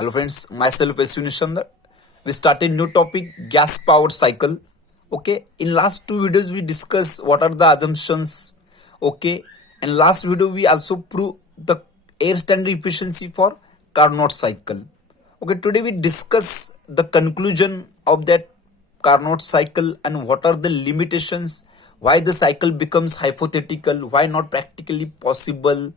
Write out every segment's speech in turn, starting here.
Hello friends, myself Ashwin Chandra. We started new topic gas powered cycle. Okay, in last two videos we discuss what are the assumptions. Okay, and last video we also prove the air standard efficiency for Carnot cycle. Okay, today we discuss the conclusion of that Carnot cycle and what are the limitations, why the cycle becomes hypothetical, why not practically possible.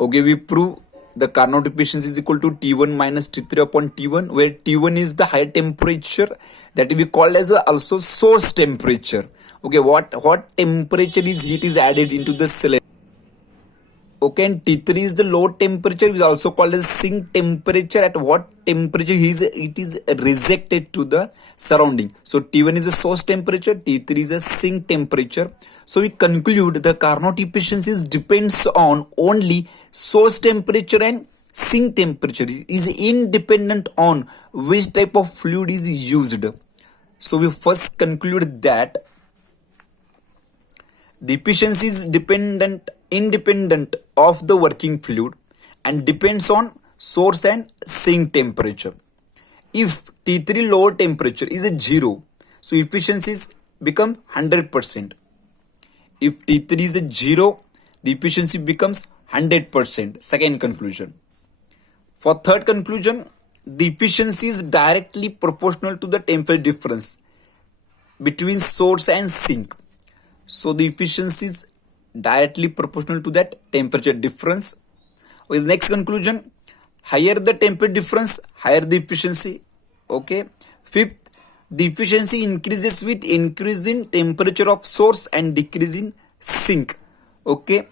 Okay, we prove the Carnot efficiency is equal to T1 minus T3 upon T1, where T1 is the high temperature that we call as also source temperature. Okay, what temperature is heat is added into the cylinder. Okay, and T3 is the low temperature, which is also called as sink temperature. At what temperature it is rejected to the surrounding. So T1 is a source temperature, T3 is a sink temperature. So we conclude the Carnot efficiency depends on only source temperature and sink temperature. Is independent on which type of fluid is used. So we first conclude that the efficiency is independent of the working fluid and depends on source and sink temperature. If T3 lower temperature is a 0, so efficiencies become 100%. If T3 is a 0, the efficiency becomes 100%. Second conclusion. For third conclusion, the efficiency is directly proportional to the temperature difference between source and sink. So the efficiency is directly proportional to that temperature difference. With next conclusion, higher the temperature difference, higher the efficiency. Okay. Fifth, the efficiency increases with increase in temperature of source and decrease in sink. Okay.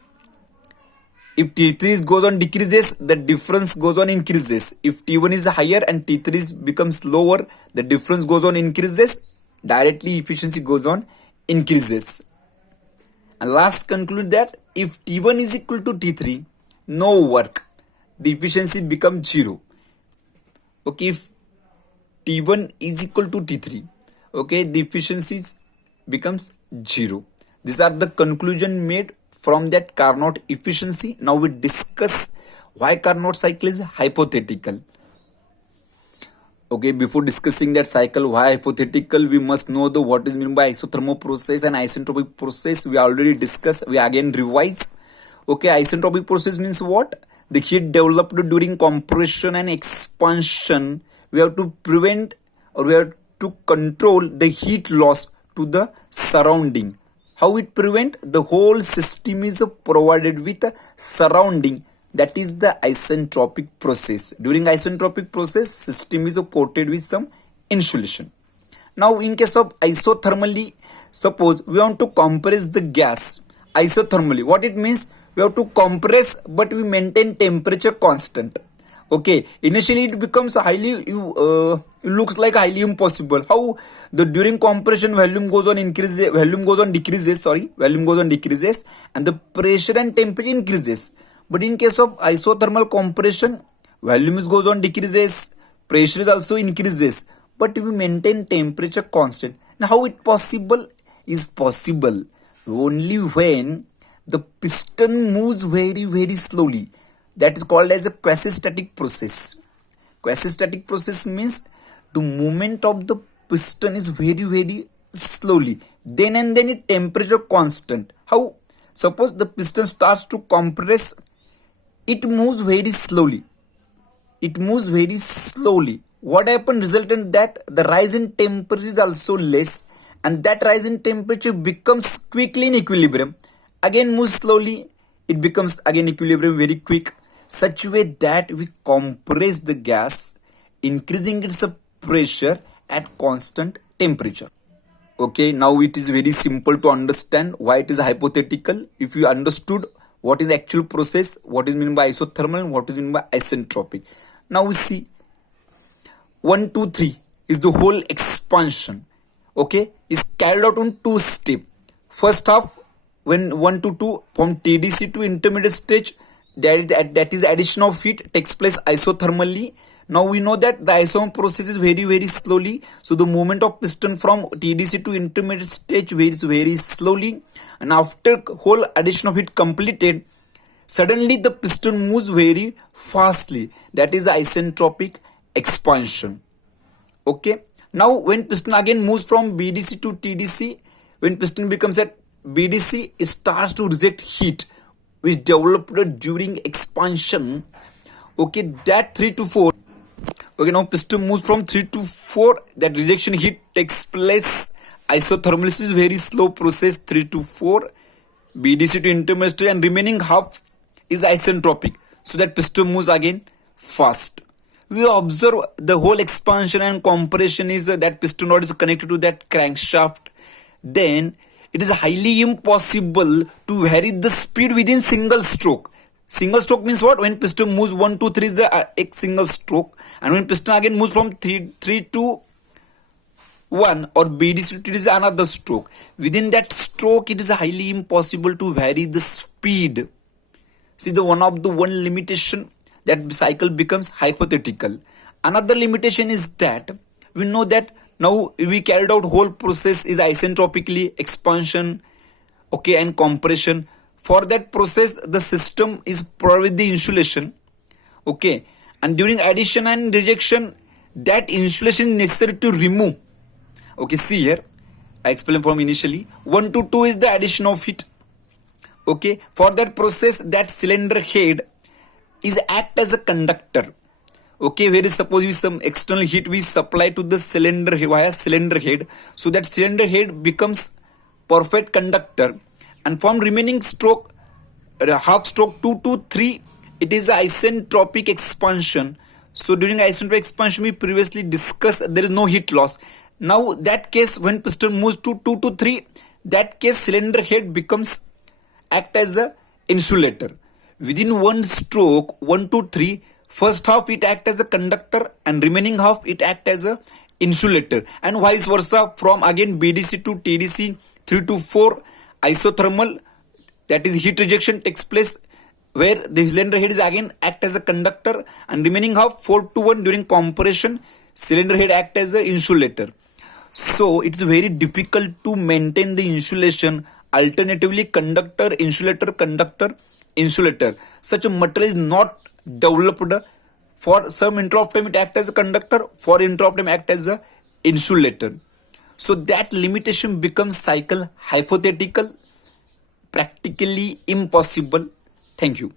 If T3 goes on decreases, the difference goes on increases. If T1 is higher and T3 becomes lower, the difference goes on increases. Directly efficiency goes on increases. And last conclude that if T1 is equal to T3, no work, the efficiency becomes 0. Okay, if T1 is equal to T3, okay, the efficiency becomes 0. These are the conclusion made from that Carnot efficiency. Now we discuss why Carnot cycle is hypothetical. Okay, before discussing that cycle, why hypothetical, we must know the what is meant by isothermal process and isentropic process. We already discussed, we again revise. Okay, isentropic process means what? The heat developed during compression and expansion. We have to prevent or we have to control the heat loss to the surrounding. How it prevent? The whole system is provided with a surrounding. That is the isentropic process. During isentropic process, system is coated with some insulation. Now, in case of isothermally, suppose we want to compress the gas isothermally. What it means? We have to compress, but we maintain temperature constant. Okay, initially it becomes highly, it looks like highly impossible. How the during compression volume goes on decreases, and the pressure and temperature increases. But in case of isothermal compression, volume goes on decreases, pressure is also increases, but we maintain temperature constant. Now how it possible? Is possible only when the piston moves very slowly. That is called as a quasi-static process. Quasi-static process means the movement of the piston is very slowly. Then and then it temperature constant. How? Suppose the piston starts to compress, it moves very slowly. What happened resultant that the rise in temperature is also less, and that rise in temperature becomes quickly in equilibrium. Again moves slowly, it becomes again equilibrium very quick. Such way that we compress the gas, increasing its pressure at constant temperature. Okay, now it is very simple to understand why it is hypothetical. If you understood what is the actual process, what is meant by isothermal, and what is meant by isentropic. Now we see 1, 2, 3 is the whole expansion. Okay, is carried out on two steps. First half, when 1 to 2 from TDC to intermediate stage, that is addition of heat takes place isothermally. Now we know that the isothermal process is very slowly. So the movement of piston from TDC to intermediate stage varies very slowly. And after whole addition of heat completed, suddenly the piston moves very fastly. That is isentropic expansion. Okay. Now when piston again moves from BDC to TDC, when piston becomes at BDC, it starts to reject heat which developed during expansion. Okay, that 3 to 4. Okay, now piston moves from 3 to 4. That rejection heat takes place. Isothermal is very slow process. 3 to 4. BDC to intermediate and remaining half is isentropic. So that piston moves again fast. We observe the whole expansion and compression is that piston rod is connected to that crankshaft. Then it is highly impossible to vary the speed within single stroke. Single stroke means what? When piston moves 1, 2, 3 is the single stroke, and when piston again moves from 3 to 1 or BDC it is another stroke. Within that stroke, it is highly impossible to vary the speed. See, the one limitation, that cycle becomes hypothetical. Another limitation is that we know that now we carried out whole process is isentropically expansion, okay, and compression. For that process, the system is provided with the insulation, okay, and during addition and rejection, that insulation is necessary to remove. Okay, see here, I explained from initially. 1 to 2 is the addition of heat. Okay, for that process, that cylinder head is act as a conductor. Okay, where is suppose we some external heat we supply to the cylinder via cylinder head, so that cylinder head becomes perfect conductor, and from remaining stroke, half stroke 2 to 3, it is isentropic expansion. So during isentropic expansion, we previously discussed there is no heat loss. Now that case, when piston moves to 2 to 3, that case cylinder head becomes act as a insulator. Within one stroke, 1 to 3, first half it act as a conductor and remaining half it act as a insulator, and vice versa from again BDC to TDC 3 to 4 isothermal, that is heat rejection takes place where the cylinder head is again act as a conductor and remaining half 4 to 1 during compression cylinder head act as a insulator. So it's very difficult to maintain the insulation. Alternatively, conductor, insulator, conductor, insulator. Such a material is not developed. For some interval of time it acts as a conductor, for interval of time act as a insulator. So that limitation becomes cycle hypothetical, practically impossible. Thank you.